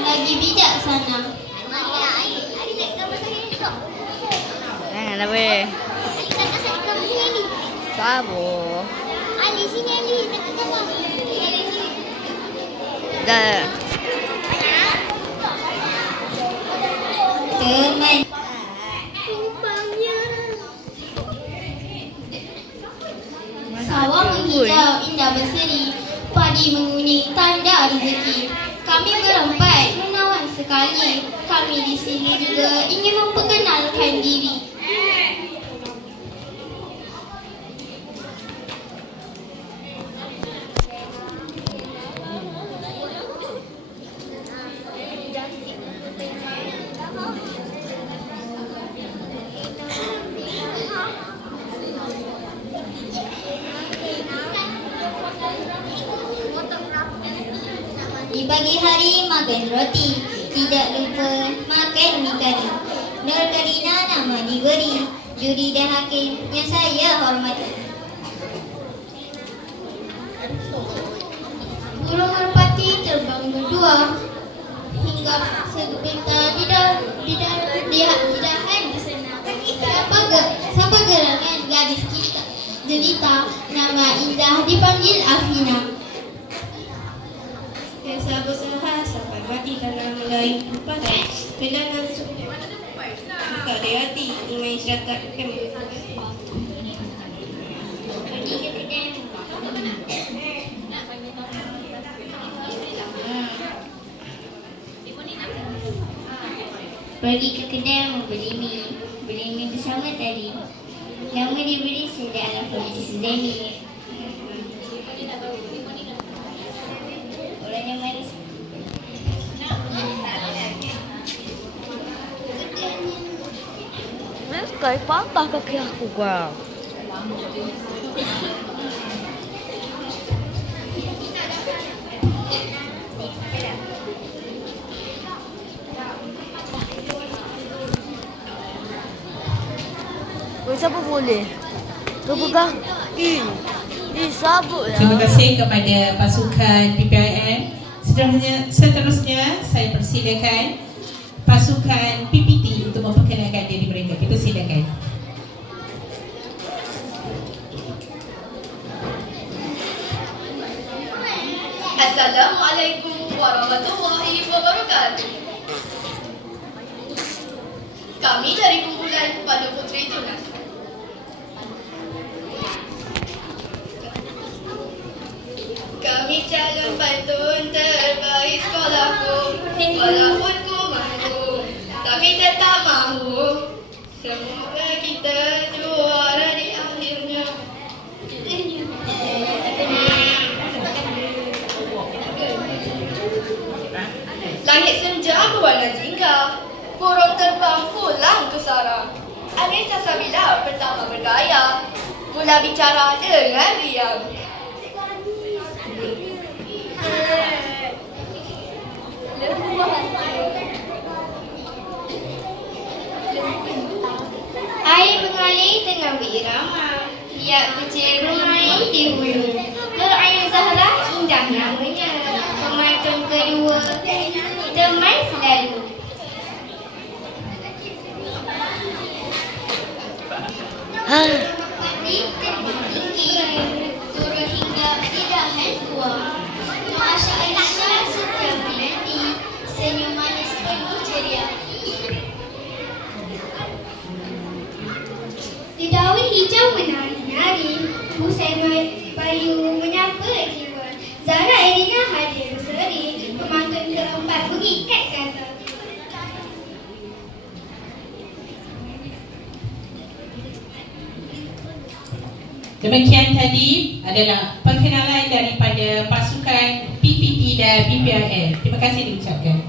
lagi bijaksana. Jangan lah weh. Sabo. Ali sini Ali, dekat kamu. Dah. Teman. Sawah menghijau indah berseri, padi menguning tanda rezeki. Kami berempat menawan sekali. Kami di sini juga ingin memperkenalkan diri. Di pagi hari makan roti, tidak lupa makan mie kari. Nur Karina nama diberi, juri dan hakim yang saya hormati. Burung merpati terbang berdua hingga sebentar di dahan bersenang. Siapa gerangan gadis kita jelita, nama indah dipanggil Afina. Biasa berusaha sampai mati dalam melayu pada pelanan buka di hati ingin syarikat kami. Pergi ke kedai membeli mie bersama tadi. Nama diberi Seda Al-Fadhil Suzani. Orangnya manis. Mas kau patah kaki aku kau. Siapa boleh? Kau pegang. Sabuk lah. Terima kasih kepada pasukan PPIM. Seterusnya saya persilakan pasukan PPT untuk memperkenalkan diri mereka. Kita silakan. Assalamualaikum warahmatullahi wabarakatuh. Kami dari kumpulan Padu Putri Tunas. Kami calon pantun terbaik sekolahku, walaupun ku mahu, tapi tetap mahu. Semoga kita juara di akhirnya. Langit senja berwarna jingga, burung terbang pulang ke sarang. Anissa Sabila pertama bergaya, mula bicara dengan riang. Air mengalir tengah berirama, biak kecil bermain di hulu. Nur Ain Zahra indah namanya, pemantun kedua, teman selalu. Merpati terbang tinggi, turun hingga di dahan tua. Masya Aisyah suka menanti, senyum manis penuh ceria. Di daun hijau menari-nari, Husain Bayu menyapa jiwa. Zahra Erina hadir berseri, pemantun keempat mengikat kata. Demikian tadi adalah perkenalan daripada pasukan PPT dan PPIM. Terima kasih diucapkan.